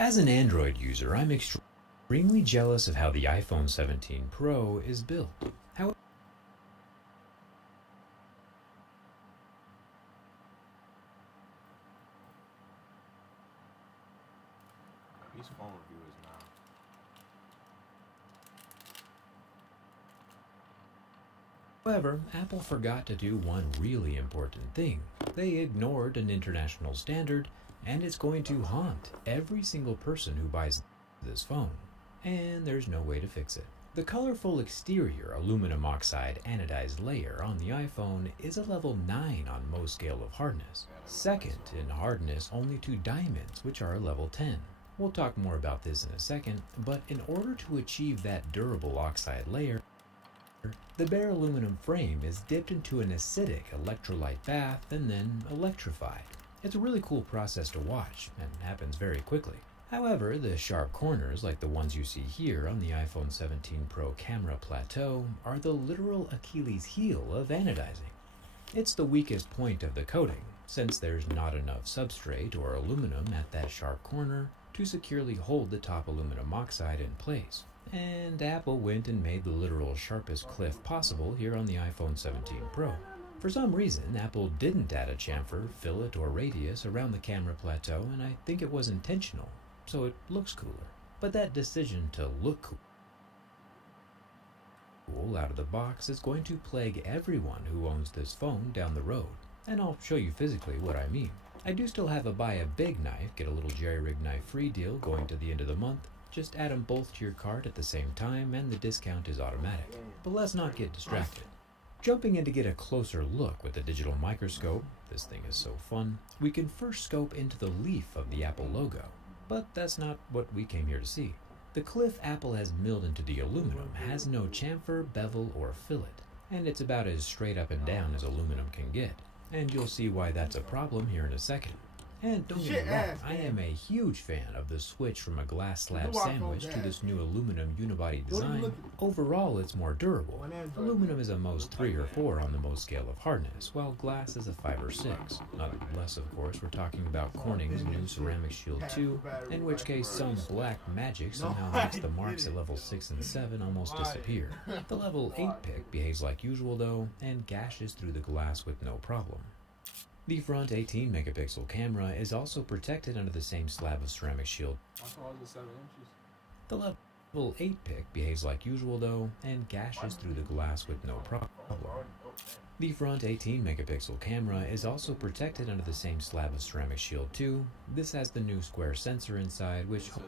As an Android user, I'm extremely jealous of how the iPhone 17 Pro is built. However, These phone reviewers now. Apple forgot to do one really important thing. They ignored an international standard, and it's going to haunt every single person who buys this phone. And there's no way to fix it. The colorful exterior aluminum oxide anodized layer on the iPhone is a level 9 on most scale of hardness. Second in hardness only to diamonds, which are level 10. We'll talk more about this in a second, but in order to achieve that durable oxide layer, the bare aluminum frame is dipped into an acidic electrolyte bath and then electrified. It's a really cool process to watch and happens very quickly. However, the sharp corners, like the ones you see here on the iPhone 17 Pro camera plateau, are the literal Achilles heel of anodizing. It's the weakest point of the coating, since there's not enough substrate or aluminum at that sharp corner to securely hold the top aluminum oxide in place. And Apple went and made the literal sharpest cliff possible here on the iPhone 17 Pro. For some reason, Apple didn't add a chamfer, fillet, or radius around the camera plateau, and I think it was intentional, so it looks cooler. But that decision to look cool out of the box is going to plague everyone who owns this phone down the road, and I'll show you physically what I mean. I do still have a buy a big knife, get a little jerry-rig knife free deal going to the end of the month. Just add them both to your cart at the same time and the discount is automatic. But let's not get distracted. Jumping in to get a closer look with the digital microscope, this thing is so fun, we can first scope into the leaf of the Apple logo. But that's not what we came here to see. The cliff Apple has milled into the aluminum has no chamfer, bevel, or fillet, and it's about as straight up and down as aluminum can get. And you'll see why that's a problem here in a second. And don't get me wrong, I am a huge fan of the switch from a glass slab sandwich to this new aluminum unibody design. Overall, it's more durable. Aluminum is a most 3 or 4 on the most scale of hardness, while glass is a 5 or 6. Not unless, of course, we're talking about Corning's new Ceramic Shield 2, in which case some black magic somehow makes the marks at level 6 and 7 almost disappear. The level 8 pick behaves like usual though, and gashes through the glass with no problem. The front 18 megapixel camera is also protected under the same slab of Ceramic Shield. The level 8 pick behaves like usual though, and gashes through the glass with no problem. The front 18 megapixel camera is also protected under the same slab of Ceramic Shield 2. This has the new square sensor inside, which You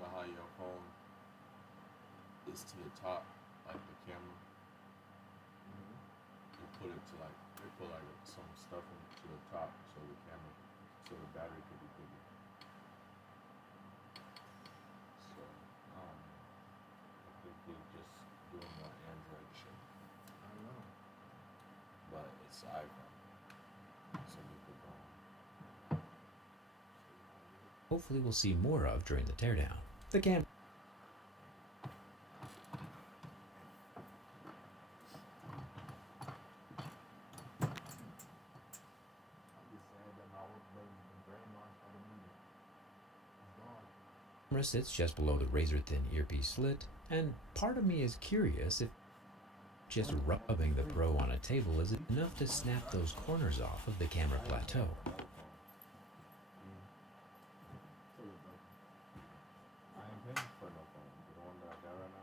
know how your phone is to the top, like the camera? Put it to they put some stuff into the top so the battery could be bigger. So, I think they're just doing more Android shit. I don't know. But it's iPhone. So we could go. hopefully we'll see more of during the teardown. The camera sits just below the razor-thin earpiece slit, and part of me is curious if just rubbing the Pro on a table is enough to snap those corners off of the camera plateau. I ain't paying for no phone. The one that I got right now.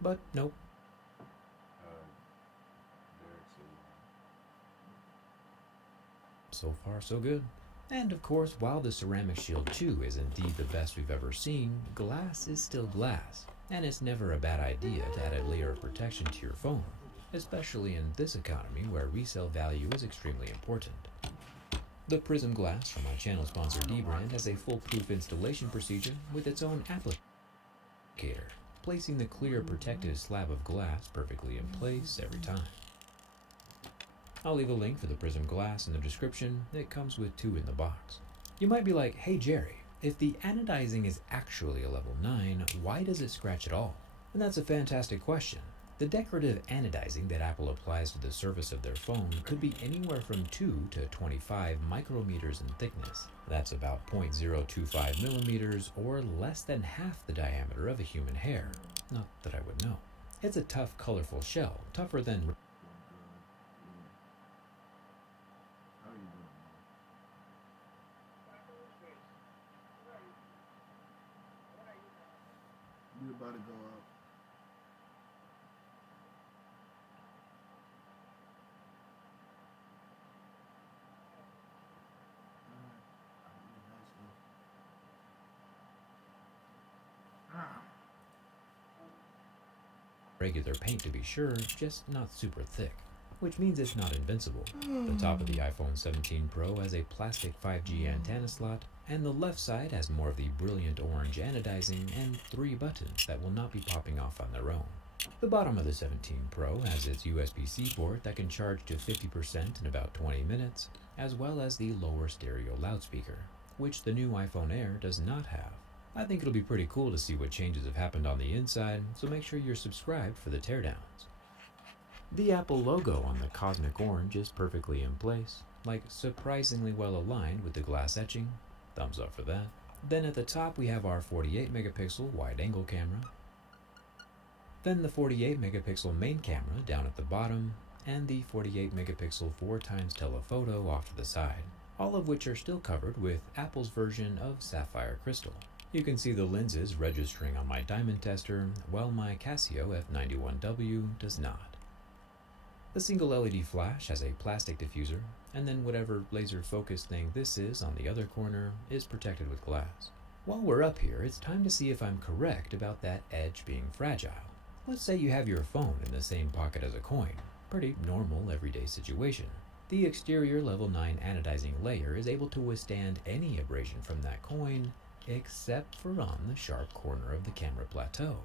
But nope. So far, so good. And of course, while the Ceramic Shield 2 is indeed the best we've ever seen, glass is still glass, and it's never a bad idea to add a layer of protection to your phone, especially in this economy where resale value is extremely important. The Prism Glass from my channel sponsor D-Brand has a foolproof installation procedure with its own applicator. placing the clear protective slab of glass perfectly in place every time. I'll leave a link for the prism glass in the description. It comes with 2 in the box. You might be like, hey Jerry, if the anodizing is actually a level 9, why does it scratch at all? And that's a fantastic question. The decorative anodizing that Apple applies to the surface of their phone could be anywhere from 2 to 25 micrometers in thickness. That's about 0.025 millimeters, or less than half the diameter of a human hair. Not that I would know. It's a tough, colorful shell, tougher than... How you doing, man? You about to go out? regular paint to be sure, just not super thick, which means it's not invincible. The top of the iPhone 17 Pro has a plastic 5G antenna slot, and the left side has more of the brilliant orange anodizing and 3 buttons that will not be popping off on their own. The bottom of the 17 Pro has its USB-C port that can charge to 50% in about 20 minutes, as well as the lower stereo loudspeaker, which the new iPhone Air does not have. I think it'll be pretty cool to see what changes have happened on the inside, so make sure you're subscribed for the teardowns. The Apple logo on the cosmic orange is perfectly in place, like surprisingly well aligned with the glass etching. Thumbs up for that. Then at the top we have our 48 megapixel wide angle camera. Then the 48 megapixel main camera down at the bottom, and the 48 megapixel 4x telephoto off to the side, all of which are still covered with Apple's version of sapphire crystal. You can see the lenses registering on my diamond tester, while my Casio F91W does not. The single LED flash has a plastic diffuser, and then whatever laser focus thing this is on the other corner is protected with glass. While we're up here, it's time to see if I'm correct about that edge being fragile. Let's say you have your phone in the same pocket as a coin. Pretty normal everyday situation. The exterior level 9 anodizing layer is able to withstand any abrasion from that coin, except for on the sharp corner of the camera plateau.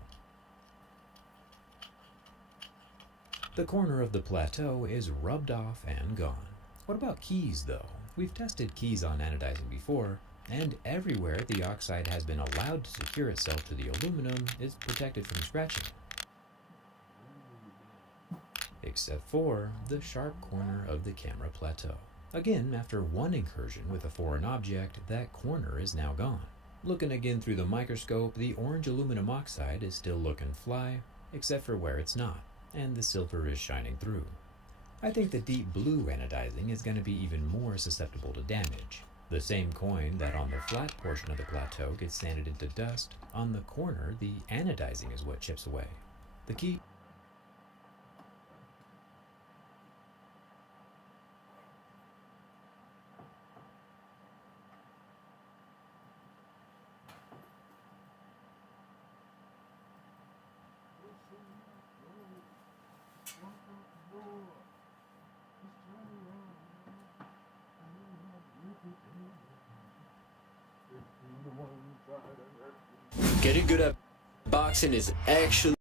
The corner of the plateau is rubbed off and gone. What about keys though? We've tested keys on anodizing before, and everywhere the oxide has been allowed to secure itself to the aluminum is protected from scratching. Except for the sharp corner of the camera plateau. Again, after one incursion with a foreign object, that corner is now gone. Looking again through the microscope, the orange aluminum oxide is still looking fly, except for where it's not, and the silver is shining through. I think the deep blue anodizing is going to be even more susceptible to damage. The same coin that on the flat portion of the plateau gets sanded into dust, on the corner the anodizing is what chips away. The key... Getting good at boxing is actually